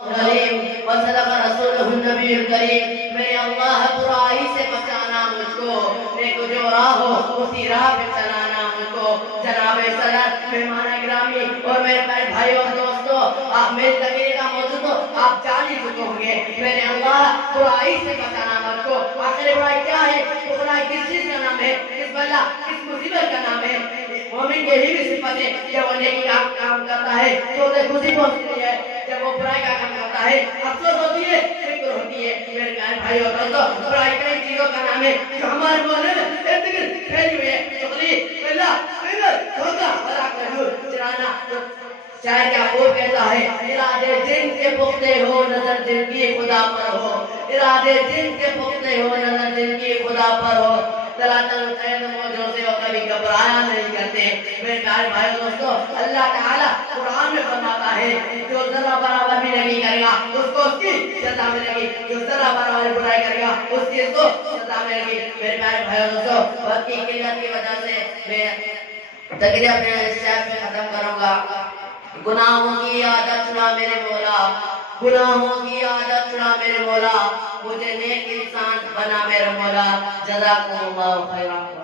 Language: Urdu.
کریم وصدق رسولہ النبی الکریم میرے اللہ برائی سے بچانا مجھ کو نیک جو راہ ہو اسی راہ پہ چلانا مجھ کو جناب صدر مہمان گرامی اور میرے بھائی اور دوستو آپ میری تقریر کا موضوع تو آپ جان ہی چکے ہوں گے میرے اللہ برائی سے بچانا مجھ کو آخر برائی کیا ہے وہ برائی کس چیز کا نام ہے کس بلا کس مصیبت کا نام ہے مومن کے ہی بھی صفت ہے جب وہ نیکی کا کام کرتا ہے تو اسے خوشی پہنچتی ہے جب وہ برائی کا کام کرتا ہے افسوس ہوتی ہے فکر ہوتی ہے میرے پیارے بھائی اور دوستو برائی کئی چیزوں کا نام ہے جو ہمارے محلے میں ارد گرد پھیلی ہوئی ہے چغلی غیبت دھوکہ مذاق مجھور چرانا شاعر کیا خوب کہتا ہے ارادے جن کے پختے ہو نظر جن کی خدا پر ہو ارادے جن کے پختے ہو نظر جن کی خدا پر ہو تلاتن خیر موجوں سے وہ کبھی گھبرایا نہیں کرتے میرے پیارے بھائی دوستو اللہ تعالیٰ قرآن میں فرماتا ہے جو ذرہ برابر بھی نہیں کرے گا اس کو اس کی سزا ملے گی جو ذرہ برابر برائی کرے گا اس کی اس کو سزا ملے گی میرے پیارے بھائی دوستو وقت کی قلت کی وجہ سے میں تقریر اپنے شہر میں ختم کروں گا گناہوں کی عادت چھڑا میرے مولا گناہوں کی عادت چھڑا میرے مولا مجھے نیک انسان بنا میرے مولا جزاکم اللہ خیرا